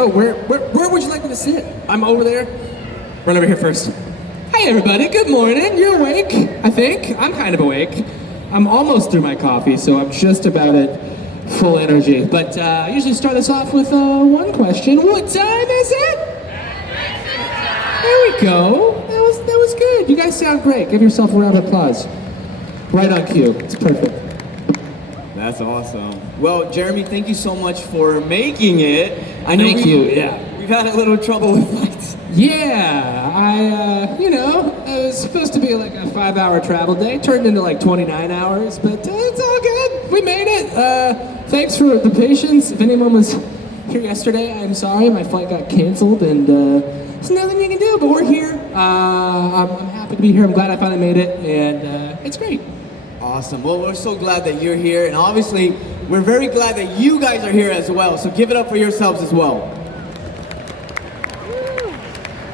so where would you like me to sit? I'm over there. Run over here first. Hey everybody, good morning. You're awake, I think. I'm kind of awake. I'm almost through my coffee, so I'm just about at full energy. But I usually start us off with one question. What time is it? There we go. That was good. You guys sound great. Give yourself a round of applause. Right on cue. It's perfect. That's awesome. Well, Jeremy, thank you so much for making it. Thank you. Yeah. We've had a little trouble with lights. Yeah, it was supposed to be like a 5-hour travel day. Turned into like 29 hours, but it's all good. We made it. Thanks for the patience. If anyone was here yesterday, I'm sorry. My flight got canceled, and there's nothing you can do, but we're here. I'm happy to be here. I'm glad I finally made it, and it's great. Awesome. Well, we're so glad that you're here, and obviously, we're very glad that you guys are here as well, so give it up for yourselves as well.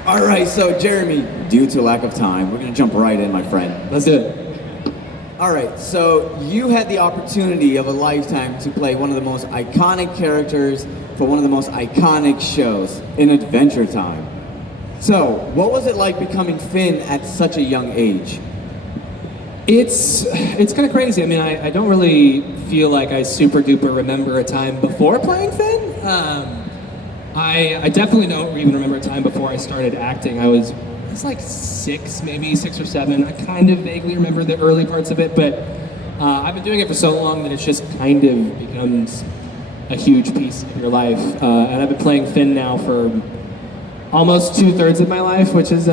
All right, so Jeremy, due to lack of time, we're gonna jump right in, my friend. Let's do it. All right, so you had the opportunity of a lifetime to play one of the most iconic characters for one of the most iconic shows in Adventure Time. So, what was it like becoming Finn at such a young age? It's kind of crazy. I mean, I don't really feel like I super duper remember a time before playing Finn. I definitely don't even remember a time before I started acting. I was like 6, maybe 6 or 7. I kind of vaguely remember the early parts of it, but I've been doing it for so long that it's just kind of becomes a huge piece of your life. And I've been playing Finn now for almost 2/3 of my life, which is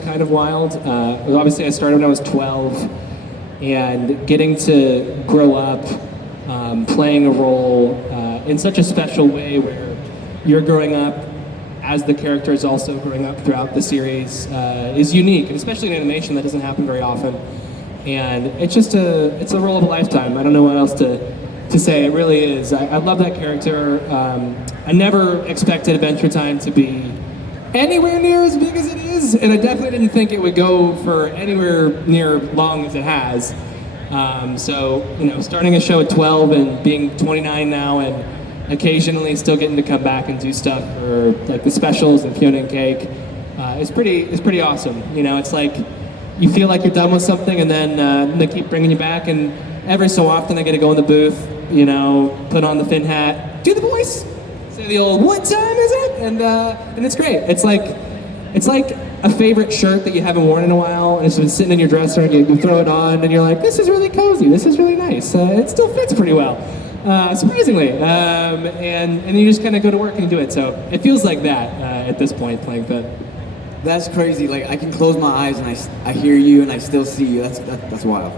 kind of wild. Obviously, I started when I was 12, and getting to grow up playing a role in such a special way where you're growing up as the character is also growing up throughout the series is unique, and especially in animation that doesn't happen very often. And it's a role of a lifetime. I don't know what else to say. It really is. I love that character. I never expected Adventure Time to be anywhere near as big as it is, and I definitely didn't think it would go for anywhere near long as it has. So, starting a show at 12 and being 29 now, and occasionally still getting to come back and do stuff for like the specials and Fiona and Cake, it's pretty awesome. It's like you feel like you're done with something, and then they keep bringing you back, and every so often I get to go in the booth, put on the Finn hat, do the voice, say the old "What time is it?" and it's great. It's like a favorite shirt that you haven't worn in a while, and it's been sitting in your dresser, and you throw it on, and you're like, "This is really cozy. This is really nice. It still fits pretty well." Surprisingly, and you just kind of go to work and do it. So it feels like that at this point playing Finn. That's crazy. Like, I can close my eyes and I hear you and I still see you. That's wild.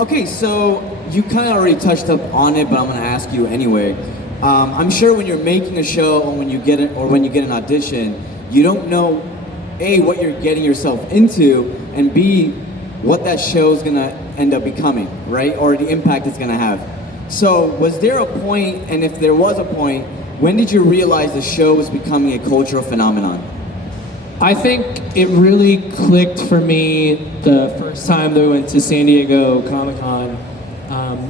Okay, so you kind of already touched up on it, but I'm gonna ask you anyway. I'm sure when you're making a show or when you get an audition, you don't know A, what you're getting yourself into, and B, what that show's gonna end up becoming, right? Or the impact it's gonna have. So was there a point, and if there was a point, when did you realize the show was becoming a cultural phenomenon? I think it really clicked for me the first time that we went to San Diego Comic-Con,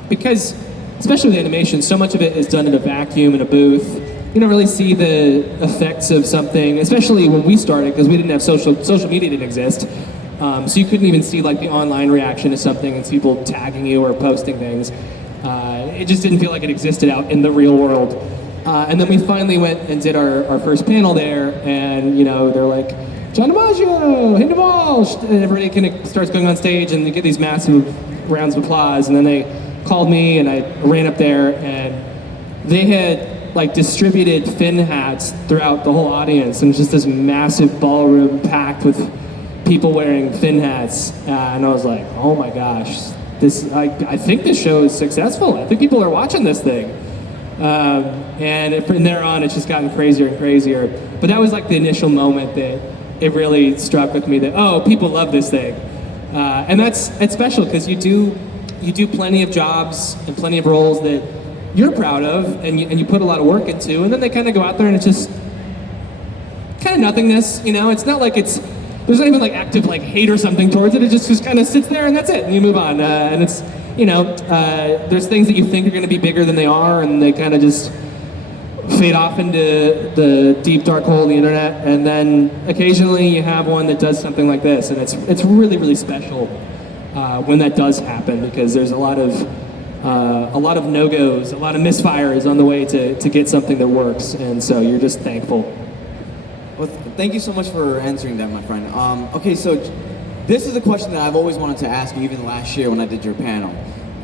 because especially with animation, so much of it is done in a vacuum in a booth. You don't really see the effects of something, especially when we started, because we didn't have social media didn't exist. So you couldn't even see like the online reaction to something and people tagging you or posting things. It just didn't feel like it existed out in the real world. And then we finally went and did our first panel there, and they're like, "John DiMaggio, hit the ball!" And everybody kind of starts going on stage, and you get these massive rounds of applause. And then they called me, and I ran up there, and they had like distributed Finn hats throughout the whole audience, and it was just this massive ballroom packed with people wearing Finn hats, and I was like, "Oh my gosh, I think this show is successful. I think people are watching this thing." And from there on, it's just gotten crazier and crazier. But that was like the initial moment that it really struck with me that, oh, people love this thing, and it's special because you do plenty of jobs and plenty of roles that you're proud of, and you put a lot of work into, and then they kind of go out there and it's just kind of nothingness. It's not like there's not even like active like hate or something towards it. It just kind of sits there and that's it, and you move on. And it's there's things that you think are going to be bigger than they are, and they kind of just fade off into the deep dark hole of the internet, and then occasionally you have one that does something like this, and it's really, really special when that does happen, because there's a lot of no-goes, a lot of misfires on the way to get something that works, and so you're just thankful. Well, thank you so much for answering that, my friend. Okay, so this is a question that I've always wanted to ask you, even last year when I did your panel,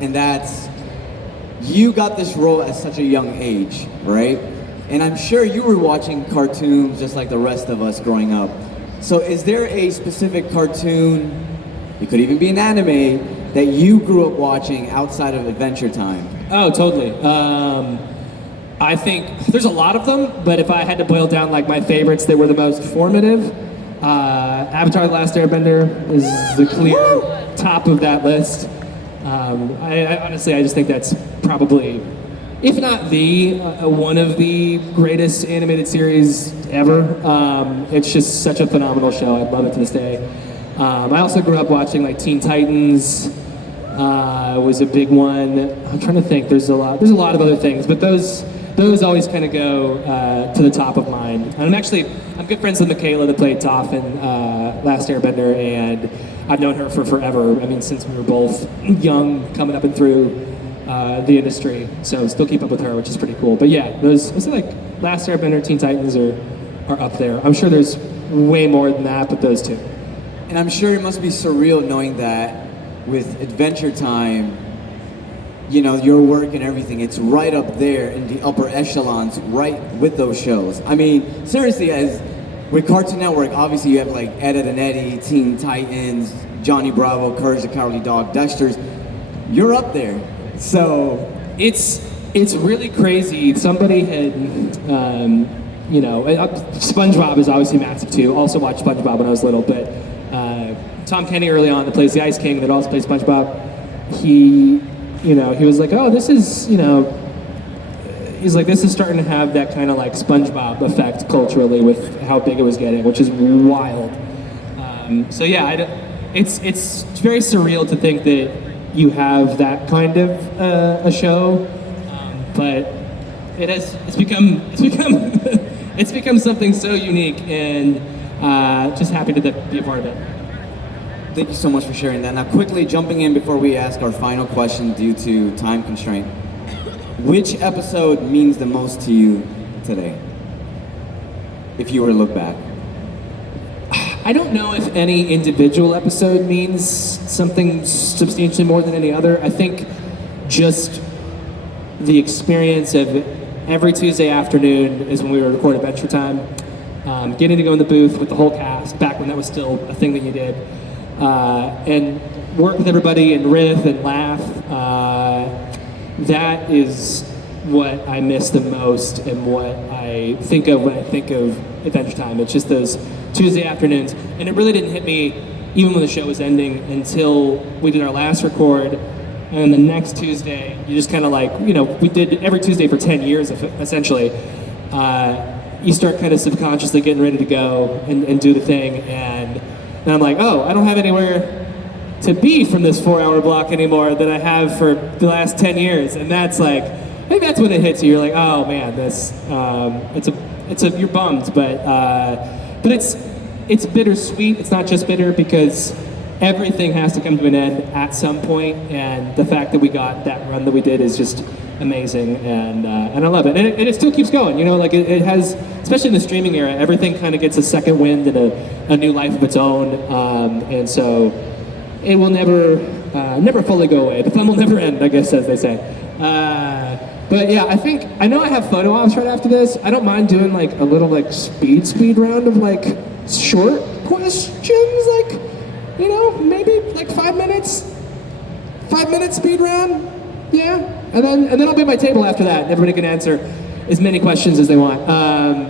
and that's, you got this role at such a young age, right? And I'm sure you were watching cartoons just like the rest of us growing up. So is there a specific cartoon, it could even be an anime, that you grew up watching outside of Adventure Time? Oh, totally. I think there's a lot of them, but if I had to boil down like my favorites that were the most formative, Avatar: The Last Airbender is the clear top of that list. I honestly, I just think that's probably, if not the, one of the greatest animated series ever. It's just such a phenomenal show. I love it to this day. I also grew up watching like Teen Titans. Was a big one. I'm trying to think. There's a lot of other things, but those always kind of go to the top of mind. And I'm good friends with Michaela that played Toph in Last Airbender, and I've known her for forever. I mean, since we were both young, coming up and through the industry. So still keep up with her, which is pretty cool. But yeah, those like Last Airbender, Teen Titans are up there. I'm sure there's way more than that, but those two. And I'm sure it must be surreal knowing that with Adventure Time, you know, your work and everything, it's right up there in the upper echelons, right with those shows. I mean, seriously, as with Cartoon Network, obviously you have like Ed, Edd and Eddy, Teen Titans, Johnny Bravo, Courage the Cowardly Dog, Dexter's. You're up there. So it's really crazy. Somebody had, SpongeBob is obviously massive too. Also watched SpongeBob when I was little, but Tom Kenny early on that plays the Ice King that also plays SpongeBob, he was like, oh, this is, he's like, this is starting to have that kind of like SpongeBob effect culturally with how big it was getting, which is wild. So yeah, it's very surreal to think that you have that kind of a show, but it's become it's become something so unique, and just happy to be a part of it. Thank you so much for sharing that. Now, quickly jumping in before we ask our final question due to time constraint. Which episode means the most to you today? If you were to look back. I don't know if any individual episode means something substantially more than any other. I think just the experience of every Tuesday afternoon is when we would record Adventure Time. Getting to go in the booth with the whole cast, back when that was still a thing that you did. And work with everybody and riff and laugh. That is what I miss the most and what I think of when I think of Adventure Time. It's just those Tuesday afternoons. And it really didn't hit me even when the show was ending until we did our last record. And the next Tuesday, you just kind of like, we did every Tuesday for 10 years essentially. You start kind of subconsciously getting ready to go and do the thing. And I'm like, oh, I don't have anywhere to be from this 4-hour block anymore that I have for the last 10 years. And that's like, maybe that's when it hits you. You're like, oh man, this, you're bummed, but it's bittersweet. It's not just bitter because everything has to come to an end at some point, and the fact that we got that run that we did is just amazing, and I love it. And it still keeps going, like it has, especially in the streaming era, everything kind of gets a second wind and a new life of its own, and so it will never fully go away. The fun will never end, I guess, as they say. But yeah, I know I have photo ops right after this. I don't mind doing like a little like speed round of like short questions, like, maybe like 5 minutes. 5 minute speed round, yeah. And then I'll be at my table after that, and everybody can answer as many questions as they want.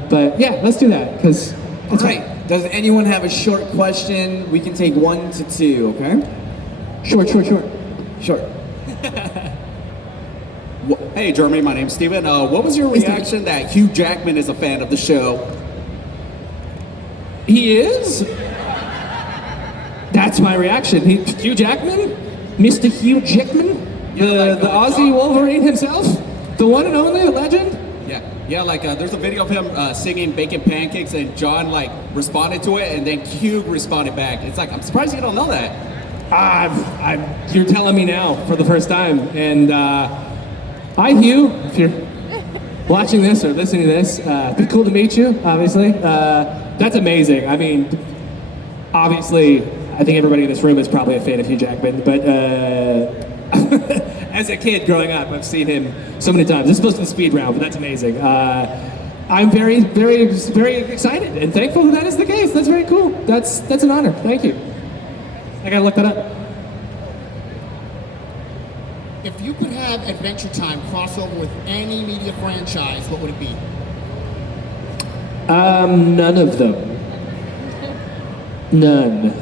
But yeah, let's do that, because that's right. Does anyone have a short question? We can take 1 to 2, okay? Short. Hey, Jeremy, my name's Steven. What was your reaction that Hugh Jackman is a fan of the show? He is? That's my reaction. Hugh Jackman? Mr. Hugh Jackman? The Aussie Wolverine himself? The one and only, the legend? Yeah. Yeah, like there's a video of him singing "Bacon Pancakes" and John like responded to it, and then Hugh responded back. It's like I'm surprised you don't know that. You're telling me now for the first time. And hi, Hugh. If you're watching this or listening to this, be cool to meet you. Obviously, that's amazing. I mean, obviously, I think everybody in this room is probably a fan of Hugh Jackman, but as a kid growing up, I've seen him so many times. This is supposed to be the speed round, but that's amazing. I'm very, very, very excited and thankful that is the case. That's very cool. That's an honor. Thank you. I gotta look that up. If you could have Adventure Time crossover with any media franchise, what would it be? None of them. None.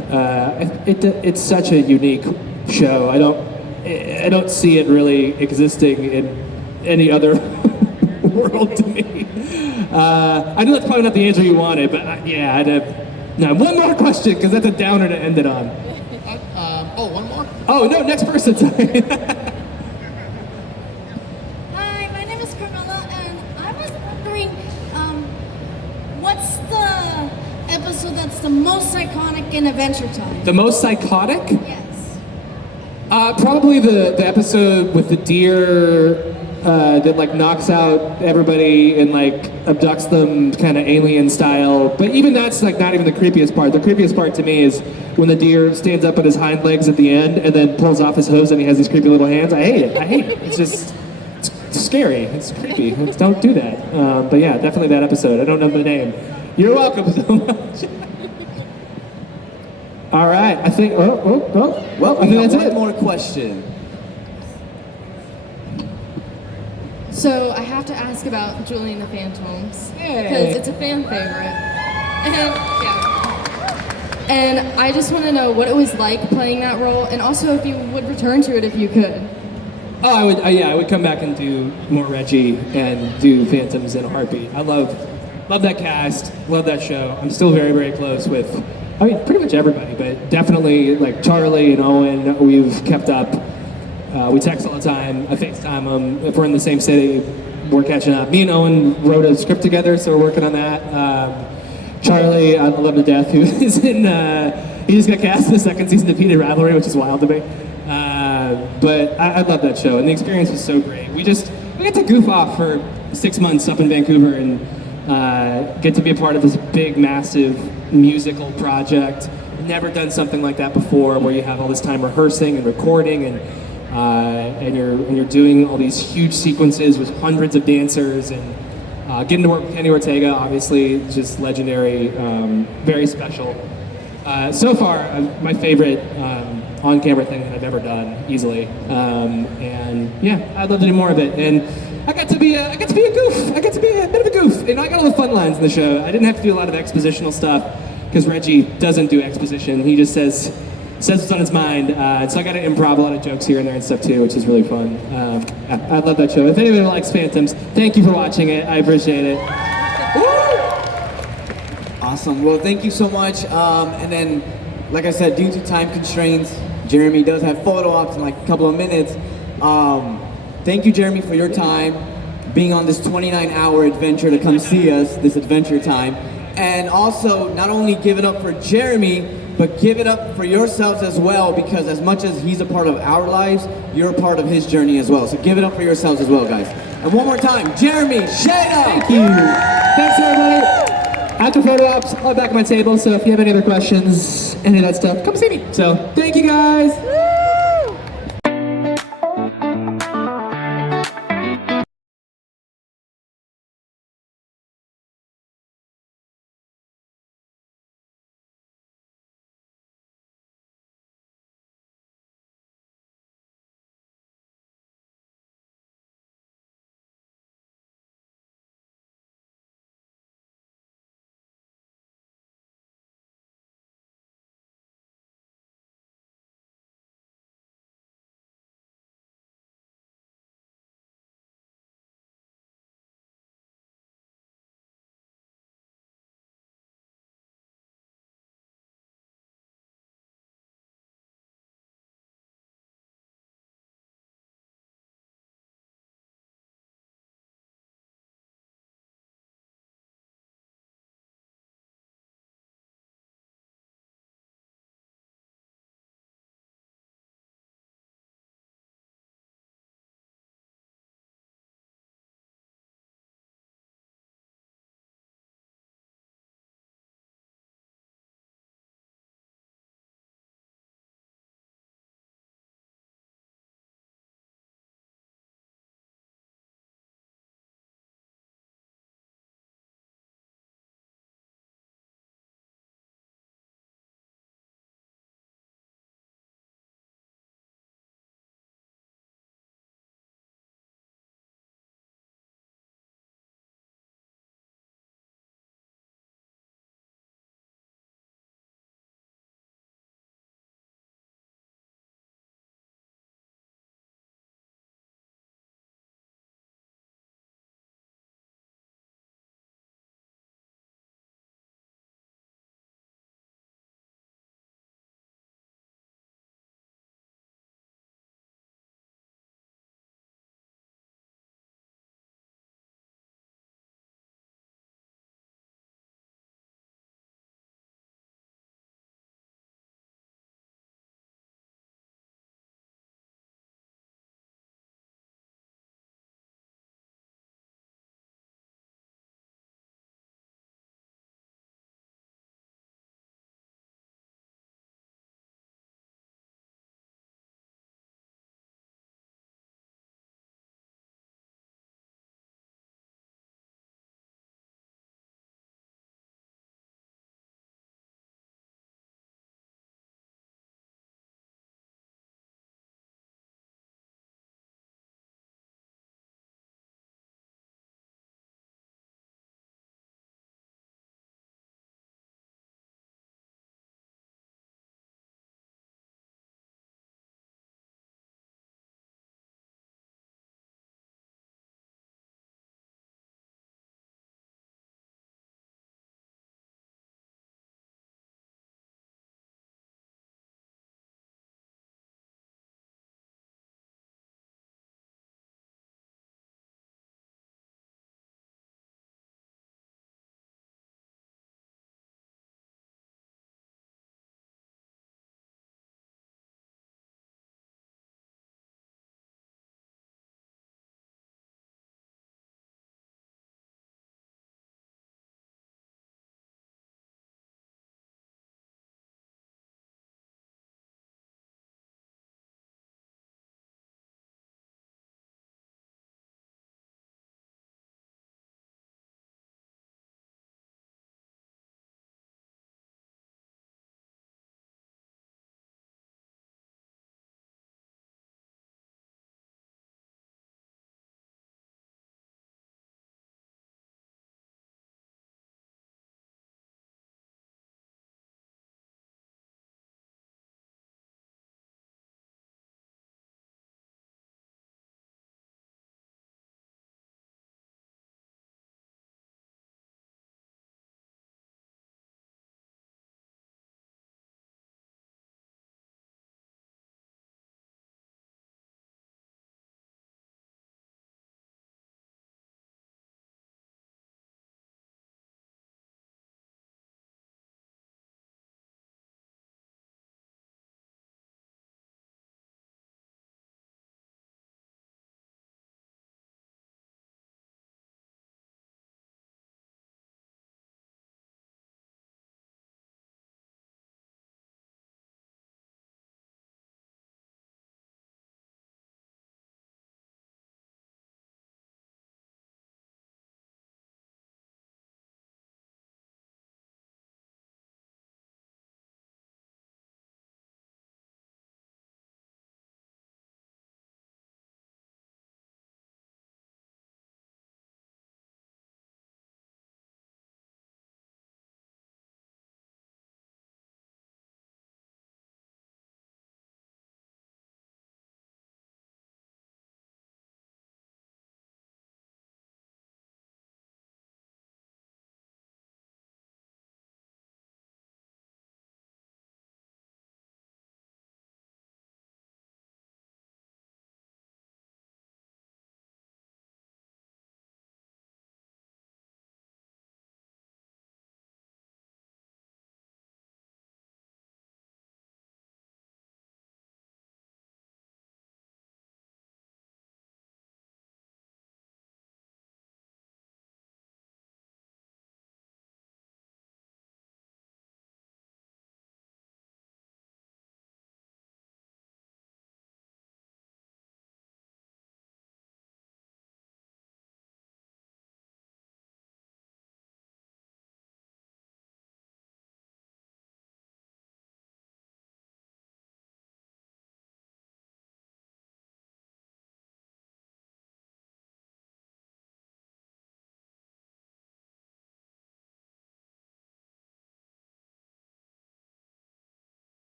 It's such a unique show. I don't see it really existing in any other world to me. I know that's probably not the answer you wanted, but yeah, I'd have. No, one more question, because that's a downer to end it on. One more? Oh, no, next person, sorry. Hi, my name is Carmela, and I was wondering, what's the episode that's the most iconic in Adventure Time? The most psychotic? Yes. Probably the episode with the deer that like knocks out everybody and like abducts them kind of alien style. But even that's like not even the creepiest part. The creepiest part to me is when the deer stands up on his hind legs at the end and then pulls off his hooves and he has these creepy little hands. I hate it. It's just it's scary. It's creepy. Don't do that. But yeah, definitely that episode. I don't know the name. You're welcome so much. All right, I think. Well, I think that's one it. more question. So I have to ask about Julie and the Phantoms Hey. because it's a fan favorite, and I just want to know what it was like playing that role, and also if you would return to it if you could. Oh, I would. Yeah, I would come back and do more Reggie and do Phantoms in a heartbeat. I love that cast. Love that show. I'm still very, very close with. I mean, pretty much everybody, but definitely like Charlie and Owen. We've kept up. We text all the time. I FaceTime them. If we're in the same city, we're catching up. Me and Owen wrote a script together, so we're working on that. Charlie, I love to death, who is in. He just got cast in the second season of Heated Rivalry, which is wild to me. But I love that show, and the experience was so great. We got to goof off for 6 months up in Vancouver and get to be a part of this big, massive musical project. Never done something like that before, where you have all this time rehearsing and recording, and you're doing all these huge sequences with hundreds of dancers, and getting to work with Kenny Ortega, obviously, just legendary, very special. So far, my favorite on-camera thing that I've ever done, easily. And yeah, I'd love to do more of it. And I got to be a goof. I got to be a bit of a goof. And I got all the fun lines in the show. I didn't have to do a lot of expositional stuff because Reggie doesn't do exposition. He just says what's on his mind. So I got to improv a lot of jokes here and there and stuff too, which is really fun. I love that show. If anyone likes Phantoms, thank you for watching it. I appreciate it. Awesome. Well, thank you so much. And then, like I said, due to time constraints, Jeremy does have photo ops in like a couple of minutes. Thank you, Jeremy, for your time, being on this 29-hour adventure to come see us, this Adventure Time. And also, not only give it up for Jeremy, but give it up for yourselves as well, because as much as he's a part of our lives, you're a part of his journey as well. So give it up for yourselves as well, guys. And one more time, Jeremy, Shada! Thank you. Thanks, everybody. After photo ops, I'll back at my table, so if you have any other questions, any of that stuff, come see me. So, thank you guys.